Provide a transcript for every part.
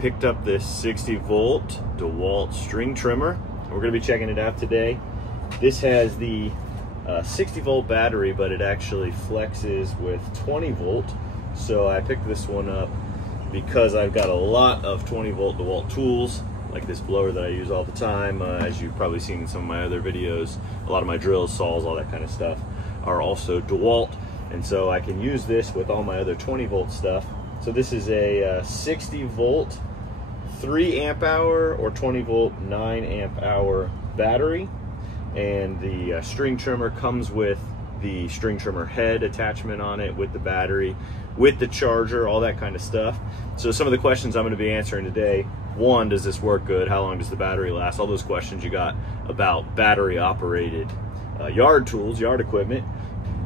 picked up this 60-volt DEWALT string trimmer. We're going to be checking it out today. This has the 60-volt battery, but it actually flexes with 20-volt. So I picked this one up because I've got a lot of 20-volt DEWALT tools, like this blower that I use all the time. As you've probably seen in some of my other videos, a lot of my drills, saws, all that kind of stuff are also DEWALT. And so I can use this with all my other 20-volt stuff. So this is a 60-volt 3 amp hour or 20-volt 9 amp hour battery. And the string trimmer comes with the string trimmer head attachment on it, with the battery, with the charger, all that kind of stuff. So some of the questions I'm going to be answering today: one, does this work good? How long does the battery last? All those questions you got about battery operated yard tools, yard equipment.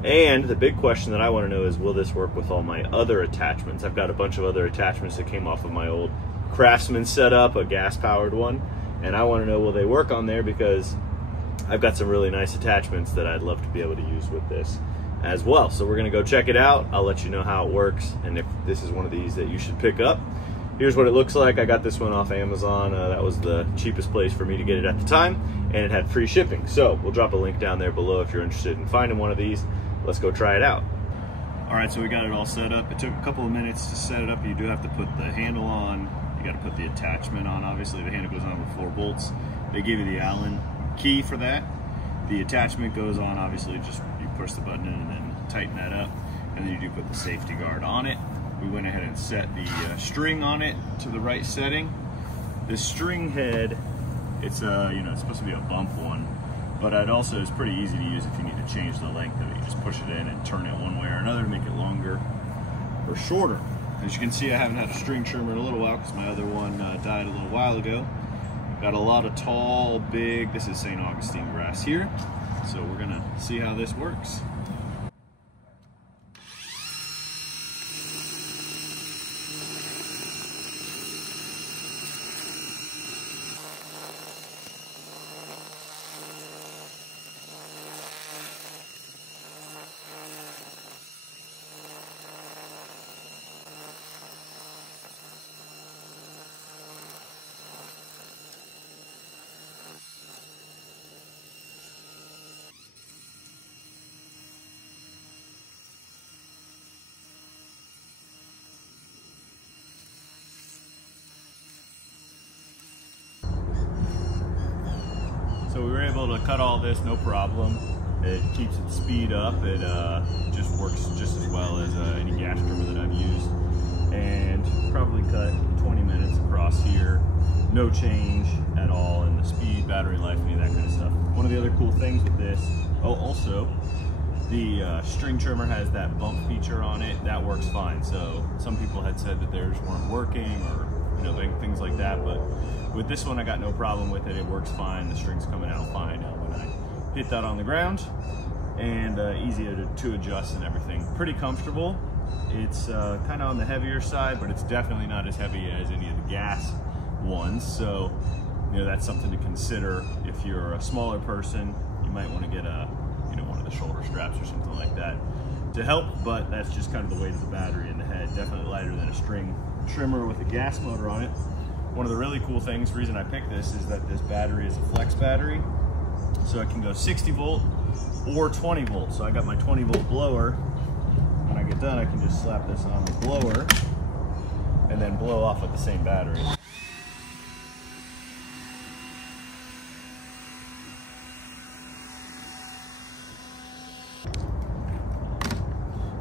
And the big question that I want to know is, will this work with all my other attachments? I've got a bunch of other attachments that came off of my old Craftsman setup, a gas powered one, and I want to know, will they work on there, because I've got some really nice attachments that I'd love to be able to use with this as well. So we're gonna go check it out. I'll let you know how it works, and if this is one of these that you should pick up. Here's what it looks like. I got this one off Amazon. That was the cheapest place for me to get it at the time, and it had free shipping. So we'll drop a link down there below if you're interested in finding one of these. Let's go try it out. All right, so we got it all set up. It took a couple of minutes to set it up. You do have to put the handle on. You got to put the attachment on. Obviously, the handle goes on with 4 bolts. They gave you the Allen key for that. The attachment goes on, obviously, just you push the button in and then tighten that up, and then you do put the safety guard on it. We went ahead and set the string on it to the right setting. The string head, it's it's supposed to be a bump one, but it also is pretty easy to use if you need to change the length of it. You just push it in and turn it one way or another to make it longer or shorter. As you can see, I haven't had a string trimmer in a little while because my other one died a little while ago. Got a lot of tall, big, this is St. Augustine grass here. So we're gonna see how this works. So we were able to cut all this, no problem. It keeps its speed up. It just works just as well as any gas trimmer that I've used. And probably cut 20 minutes across here. No change at all in the speed, battery life, any of that kind of stuff. One of the other cool things with this, also, the string trimmer has that bump feature on it. That works fine. So some people had said that theirs weren't working, or things like that, but with this one I got no problem with it. It works fine. The string's coming out fine when I hit that on the ground, and easy to adjust and everything. Pretty comfortable. It's kind of on the heavier side, but it's definitely not as heavy as any of the gas ones. So that's something to consider. If you're a smaller person, you might want to get a one of the shoulder straps or something like that to help, but that's just kind of the weight of the battery in the head. Definitely lighter than a string trimmer with a gas motor on it. One of the really cool things, the reason I picked this, is that this battery is a flex battery, so it can go 60 volt or 20 volt. So I got my 20 volt blower. When I get done, I can just slap this on the blower and then blow off with the same battery.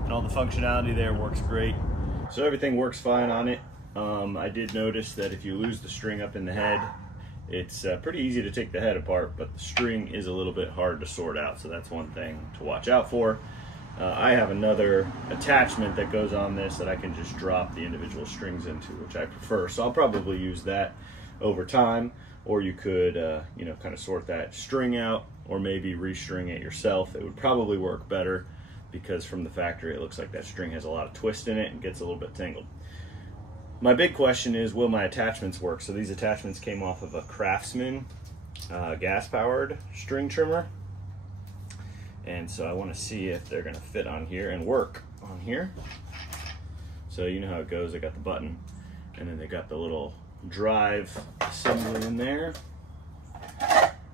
And all the functionality there works great. So everything works fine on it. I did notice that if you lose the string up in the head, it's pretty easy to take the head apart, but the string is a little bit hard to sort out, so that's one thing to watch out for. I have another attachment that goes on this that I can just drop the individual strings into, which I prefer, so I'll probably use that over time. Or you could kind of sort that string out, or maybe restring it yourself. It would probably work better, because from the factory it looks like that string has a lot of twist in it and gets a little bit tangled. My big question is, will my attachments work? So these attachments came off of a Craftsman gas-powered string trimmer, and so I want to see if they're going to fit on here and work on here. So you know how it goes. I got the button, And then they got the little drive assembly in there.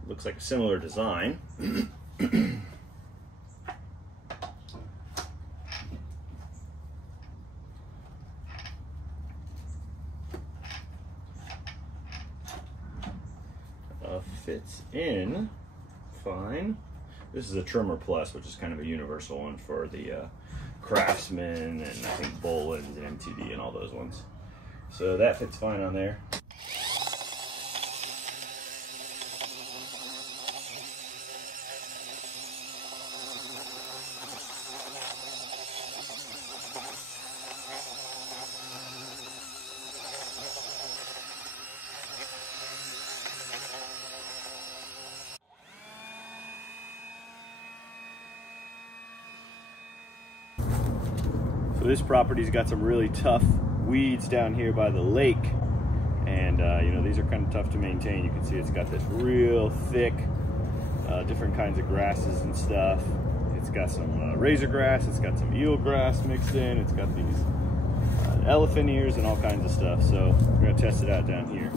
Looks like a similar design. Fits in fine. This is a Trimmer Plus, which is kind of a universal one for the Craftsman and I think Boland's and MTD and all those ones. So that fits fine on there. So this property's got some really tough weeds down here by the lake, and you know, these are kind of tough to maintain. You can see it's got this real thick, different kinds of grasses and stuff. It's got some razor grass, it's got some eel grass mixed in, it's got these elephant ears and all kinds of stuff. So we're gonna test it out down here.